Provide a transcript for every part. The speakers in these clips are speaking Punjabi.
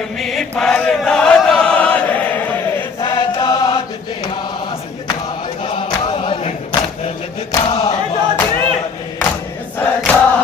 ਜ਼ਖਮੀ ਪਰਦਾਦਾਰ ਸਜਾਦ ਦਿਆਂ ਸਜਾਦਾ ਰੰਗ ਬਦਲ ਦਿੱਤਾ ਸਜਾਦ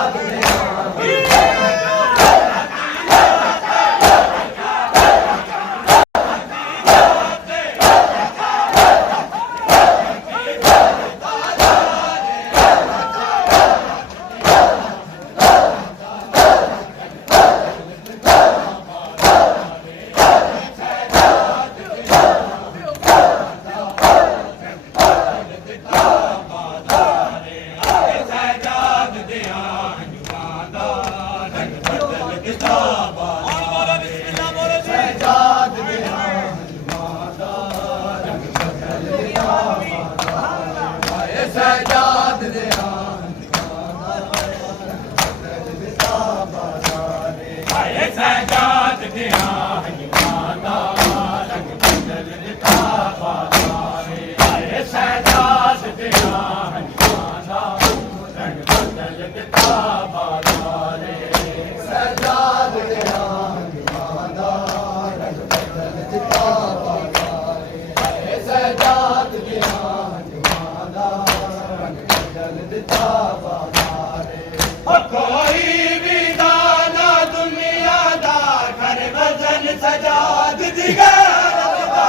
ਸਜਾਦ ਦੀ ਗੈਰਤ ਦਾ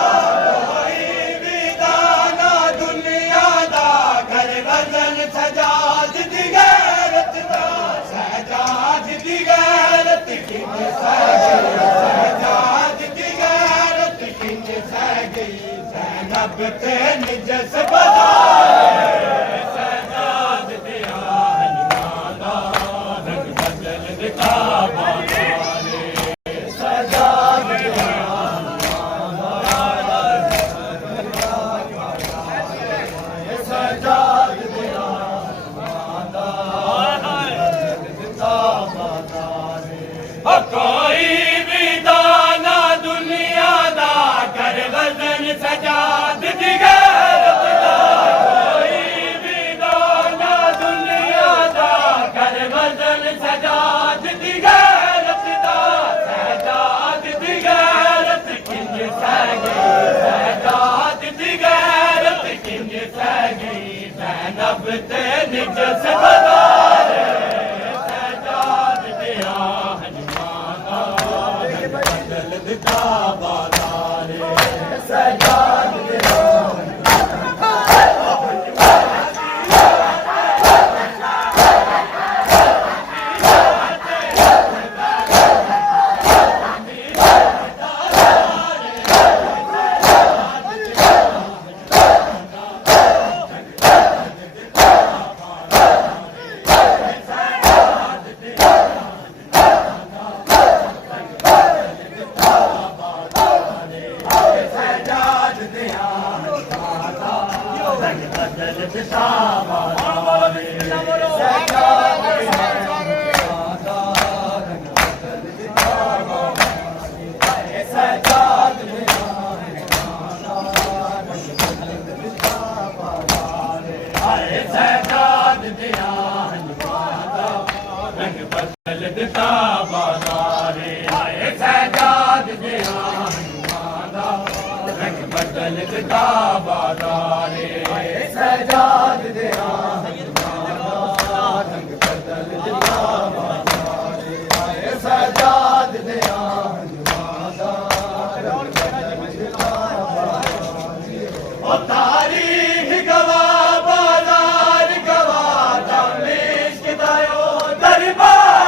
ਕੋਈ ਵੀ ਦਾਨਾ ਦੁਨੀਆ ਦਾ ਕਰ ਵਜ਼ਨ ਸਜਾਦ ਦੀ ਗੈਰਤ ਦਾ ਸਜਾਦ ਦੀ ਗੈਰਤ ਕਿੰਨੇ ਸਹਿ ਸਜਾਦ ਦੀ ਗੈਰਤ ਕਿੰਨੇ ਸਹਿ ਗਈ ਜ਼ੈਨਬ ਤੇ ਨਿਜਸ ਬਦਾਏ ਸਜਾਦ ਦਿਆਂ ਹਨੂਮਾਨ ਦਾ ਰੰਗ ਬਦਲ ਦਿੱਤਾ ਕੋਈ ਵੀ ਦਾਨਾ ਦੁਨੀਆ ਦਾ ਕਰ ਵਜ਼ਨ ਸਜਾਦ ਦੀ ਗੈਰਤ ਦਾ ਕੋਈ ਵੀ ਦਾਨਾ ਦੁਨੀਆ ਦਾ ਕਰ ਵਜ਼ਨ ਸਜਾਦ ਦੀ ਗੈਰਤ ਦਾ ਸਜਾਦ ਦੀ ਗੈਰਤ ਕਿੰਜ ਸਹਿ ਗਈ ਸਜਾਦ ਦੀ ਗੈਰਤ ਕਿੰਜ ਸਹਿ ਗਈ ਜ਼ੈਨਬ ਤੇ ਨਿਜਸ ਬਦਾਰੇ ਸਜਾਦ ਦਿਆਂ ਦਿੱਤਾ ਬਾਜ਼ਾਰੇ ਸਜਾਦ ਦਿੱਤਾ ਬਾਜ਼ਾਰੇ ਹਾਏ ਸਜਾਦ ਦਿਆਂ ਹਨੂਮਾਨ ਦਾ ਰੰਗ ਬਦਲ ਦਿੱਤਾ ਬਾਜ਼ਾਰੇ ਹਾਏ ਸਜਾਦ ਦਿਆਂ ਹਨੂਮਾਨ ਦਾ ਰੰਗ ਬਦਲ ਦਿੱਤਾ ਬਾਜ਼ਾਰੇ ਹਾਏ ਸਜਾਦ ਦਿਆਂ ਹਨੂਮਾਨ ਦਾ ਰੰਗ ਬਦਲ ਦਿੱਤਾ ਬਾਜ਼ਾਰੇ ਉਹ ਤਾਰੀਖ ਗਵਾ ਬਾਜ਼ਾਰ ਗਵਾ ਦਮੇਸ਼ ਕਿਦਾਇਓ ਦਰਬਾਰ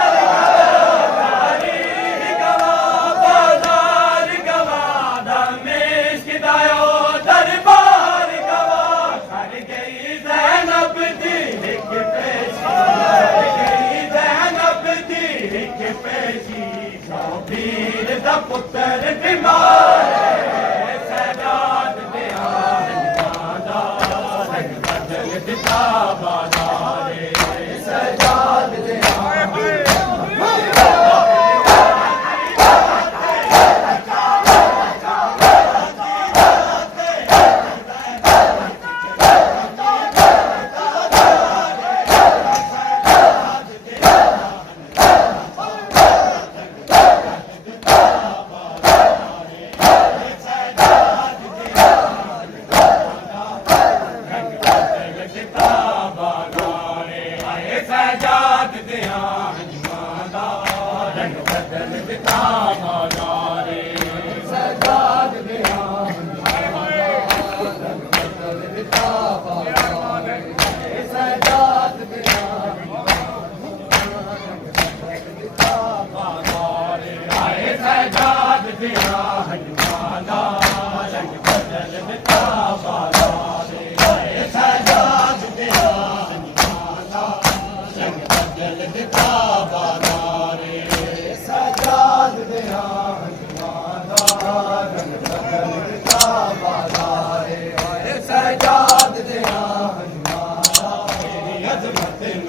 ਵੀਰ ਦਾ ਪੁੱਤਰ ਬਿਮਾਰ ਸਜਾਦ ਦਿਆਂ ਹਨੂਮਾਨ ਦਾ ਰੰਗ ਬਦਲ ਦਿੱਤਾ ਬਾਜ਼ਾਰੇ ਸਜਾਦ ਦਿਆਂ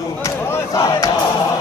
ਨੂੰ ਸਾਡਾ